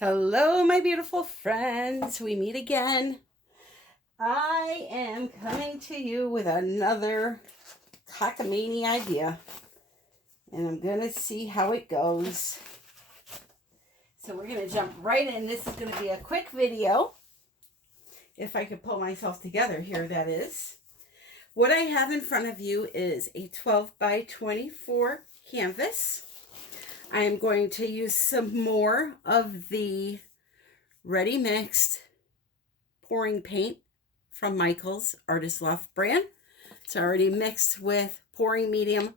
Hello, my beautiful friends. We meet again. I am coming to you with another cockamamie idea, and I'm going to see how it goes. So we're going to jump right in. This is going to be a quick video. If I could pull myself together here, that is. What I have in front of you is a 12 by 24 canvas. I am going to use some more of the ready mixed pouring paint from Michael's Artist Loft brand. It's already mixed with pouring medium.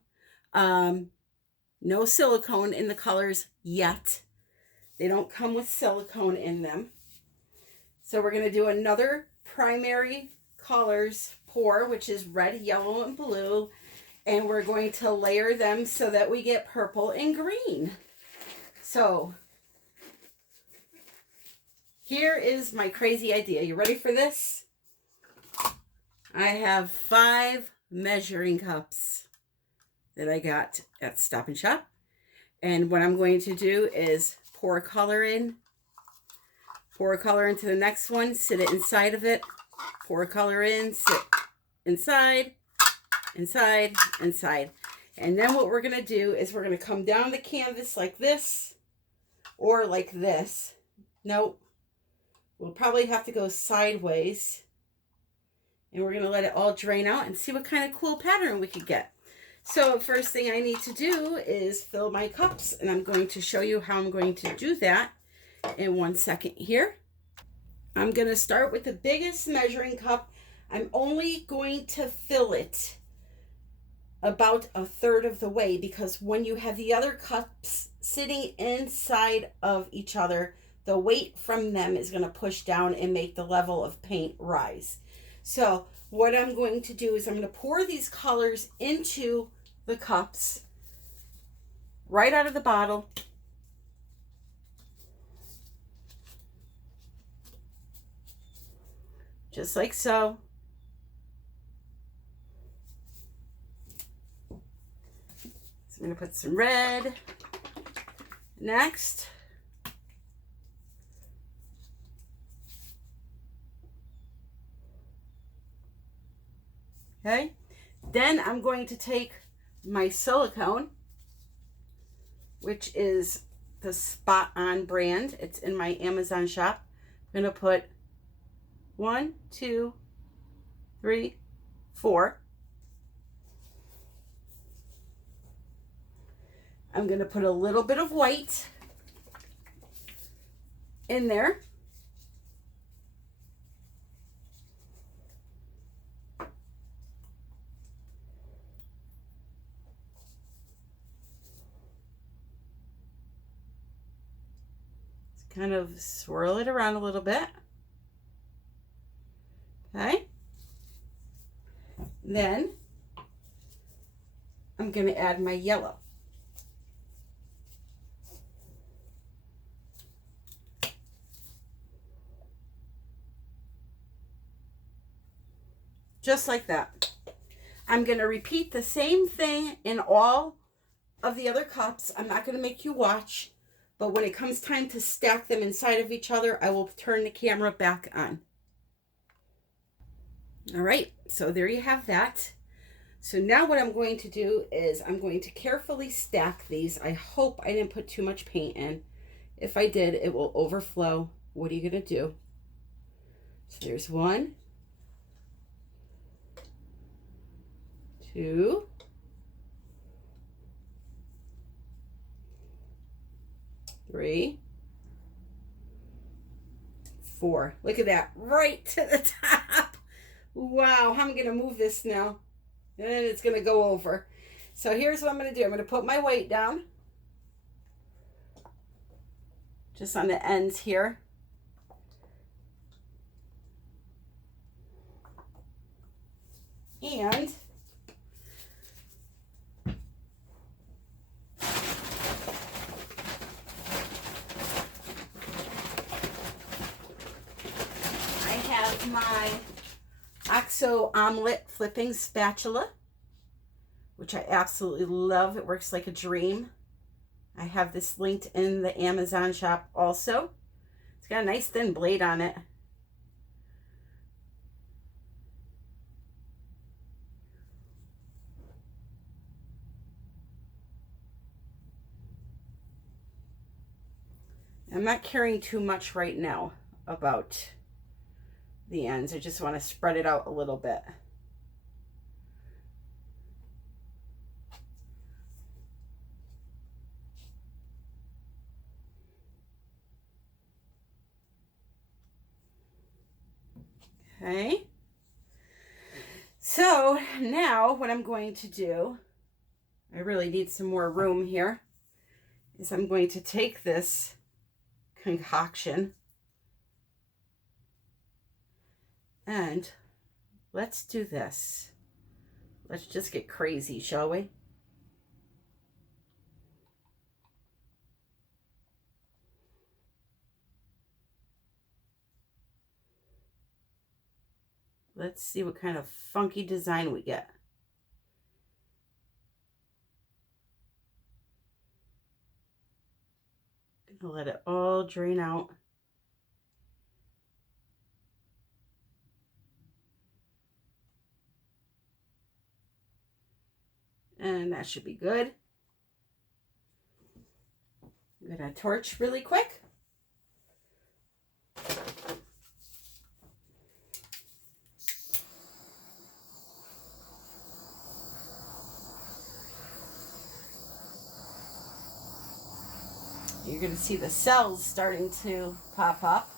No silicone in the colors yet. They don't come with silicone in them. So we're going to do another primary colors pour, which is red, yellow, and blue. And we're going to layer them so that we get purple and green. So here is my crazy idea. You ready for this? I have 5 measuring cups that I got at Stop and Shop. And what I'm going to do is pour a color in, pour a color into the next one, sit it inside of it, pour a color in, sit inside, inside, inside. And then what we're going to do is we're going to come down the canvas like this or like this. Nope. We'll probably have to go sideways. And we're going to let it all drain out and see what kind of cool pattern we could get. So first thing I need to do is fill my cups. And I'm going to show you how I'm going to do that in 1 second here. I'm going to start with the biggest measuring cup. I'm only going to fill it about 1/3 of the way, because when you have the other cups sitting inside of each other, the weight from them is going to push down and make the level of paint rise. So what I'm going to do is I'm going to pour these colors into the cups right out of the bottle. Just like so. So I'm going to put some red next. Okay, then I'm going to take my silicone, which is the Spot On brand. It's in my Amazon shop. I'm going to put 1, 2, 3, 4. I'm going to put a little bit of white in there. Kind of swirl it around a little bit. Okay. Then I'm going to add my yellow. Just like that. I'm going to repeat the same thing in all of the other cups. I'm not going to make you watch, but when it comes time to stack them inside of each other, I will turn the camera back on. All right, so there you have that. So now what I'm going to do is I'm going to carefully stack these. I hope I didn't put too much paint in. If I did, it will overflow. What are you going to do? So there's 1, 2, 3, 4. Look at that, right to the top. Wow, I'm going to move this now. And it's going to go over. So here's what I'm going to do. I'm going to put my weight down. Just on the ends here. And I have my OXO omelet flipping spatula, which I absolutely love. It works like a dream. I have this linked in the Amazon shop also. It's got a nice thin blade on it. I'm not caring too much right now about the ends. I just want to spread it out a little bit. Okay. So now what I'm going to do, I really need some more room here, is I'm going to take this concoction and let's do this. Let's just get crazy, shall we? Let's see what kind of funky design we get. Gonna let it all drain out. And that should be good. I'm gonna torch really quick. You're going to see the cells starting to pop up.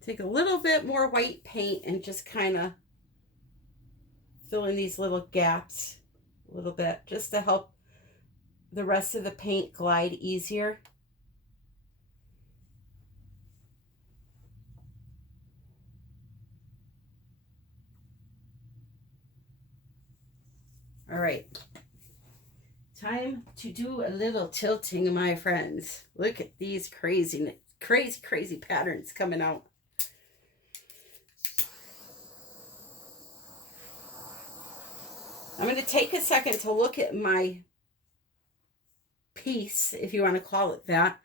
Take a little bit more white paint and just kind of fill in these little gaps a little bit, just to help the rest of the paint glide easier. All right, time to do a little tilting, my friends. Look at these crazy patterns coming out. I'm going to take a second to look at my piece, if you want to call it that,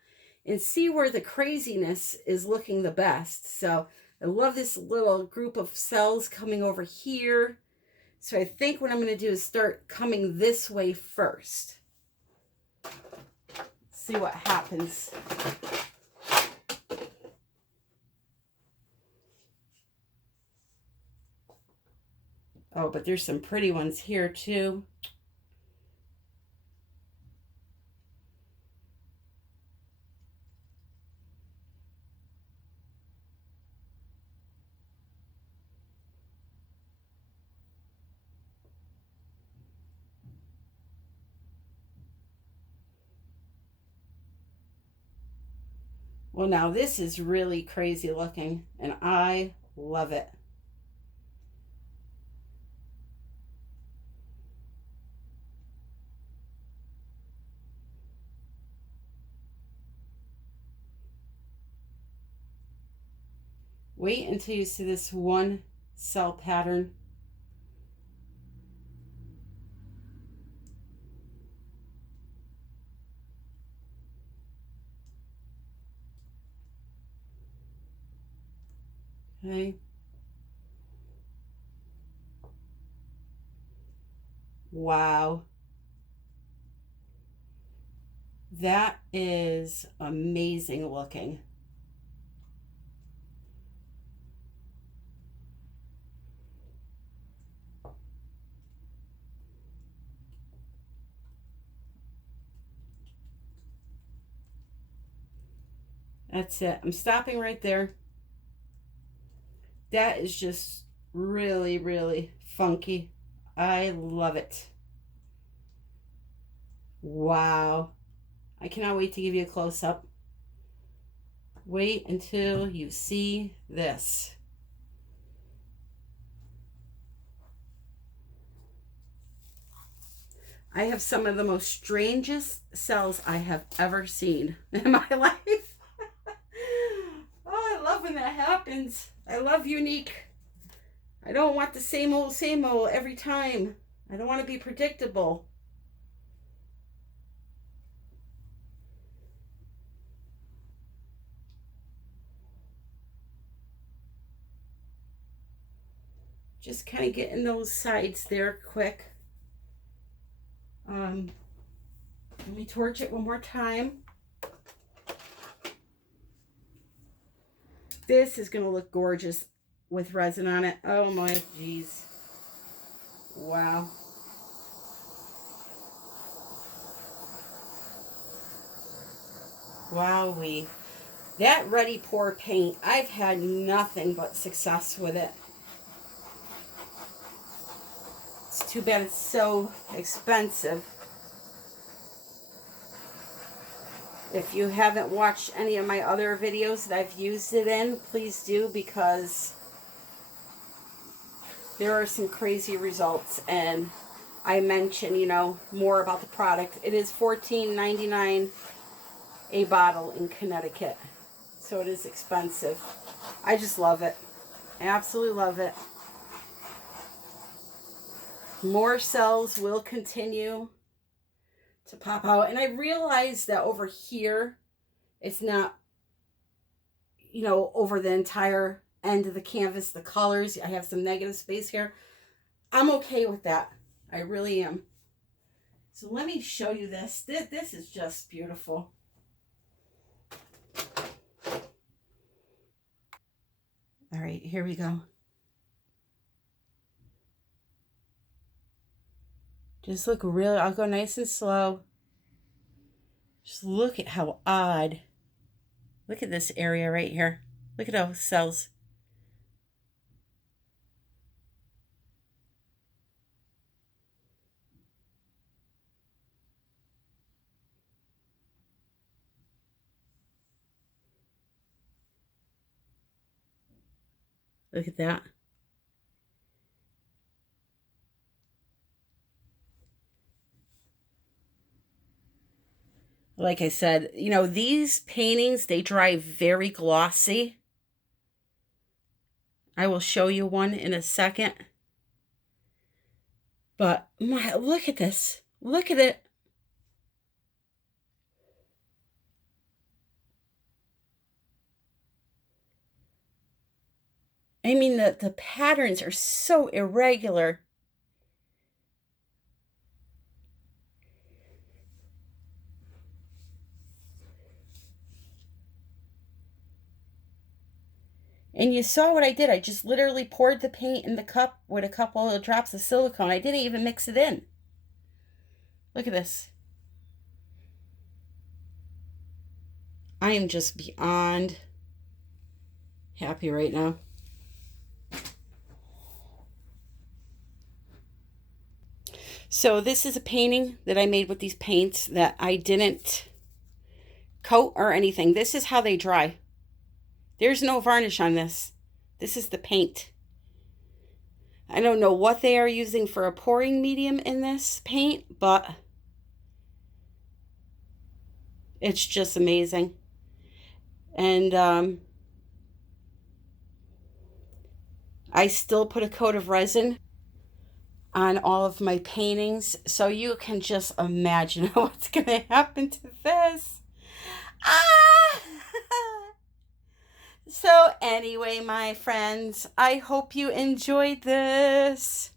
and see where the craziness is looking the best. So I love this little group of cells coming over here. So I think what I'm going to do is start coming this way first. See what happens. Oh, but there's some pretty ones here too. Well, now this is really crazy looking, and I love it. Wait until you see this one cell pattern. Okay. Wow. That is amazing looking. That's it. I'm stopping right there. That is just really, really funky. I love it. Wow. I cannot wait to give you a close-up. Wait until you see this. I have some of the most strangest cells I have ever seen in my life. Oh, I love when that happens. I love unique. I don't want the same old every time. I don't want to be predictable. Just kind of getting those sides there quick. Let me torch it one more time. This is going to look gorgeous with resin on it. Oh my geez. Wow. Wowee. That Ready Pour paint, I've had nothing but success with it. It's too bad it's so expensive. If you haven't watched any of my other videos that I've used it in, please do, because there are some crazy results, and I mention, you know, more about the product. It is $14.99 a bottle in Connecticut, so it is expensive. I just love it. I absolutely love it. More cells will continue to pop out, and I realize that over here it's not, you know, over the entire end of the canvas, the colors. I have some negative space here. I'm okay with that. I really am. So let me show you this. This is just beautiful. All right, here we go. Just look real. I'll go nice and slow. Just look at how odd. Look at this area right here. Look at those cells. Look at that. Like I said, you know, these paintings, they dry very glossy. I will show you one in a second. But look at this. Look at it. I mean, the patterns are so irregular. And you saw what I did. I just literally poured the paint in the cup with a couple of drops of silicone. I didn't even mix it in. Look at this. I am just beyond happy right now. So this is a painting that I made with these paints that I didn't coat or anything. This is how they dry. There's no varnish on this. This is the paint. I don't know what they are using for a pouring medium in this paint, but it's just amazing. And I still put a coat of resin on all of my paintings, so you can just imagine what's going to happen to this. Ah! So anyway, my friends, I hope you enjoyed this.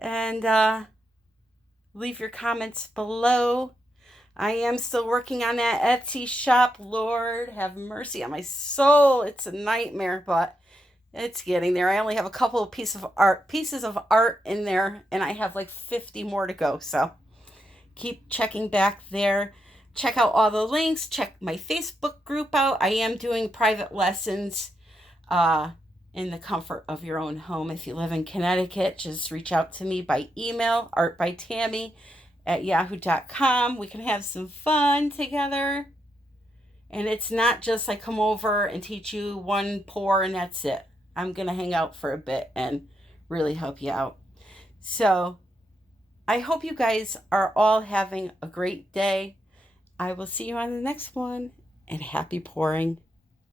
And leave your comments below. I am still working on that Etsy shop. Lord, have mercy on my soul. It's a nightmare, but it's getting there. I only have a couple of pieces of art in there, and I have like 50 more to go. So keep checking back there. Check out all the links. Check my Facebook group out. I am doing private lessons in the comfort of your own home. If you live in Connecticut, just reach out to me by email, artbytammy@yahoo.com. We can have some fun together. And it's not just I come over and teach you one pour and that's it. I'm going to hang out for a bit and really help you out. So I hope you guys are all having a great day. I will see you on the next one, and happy pouring.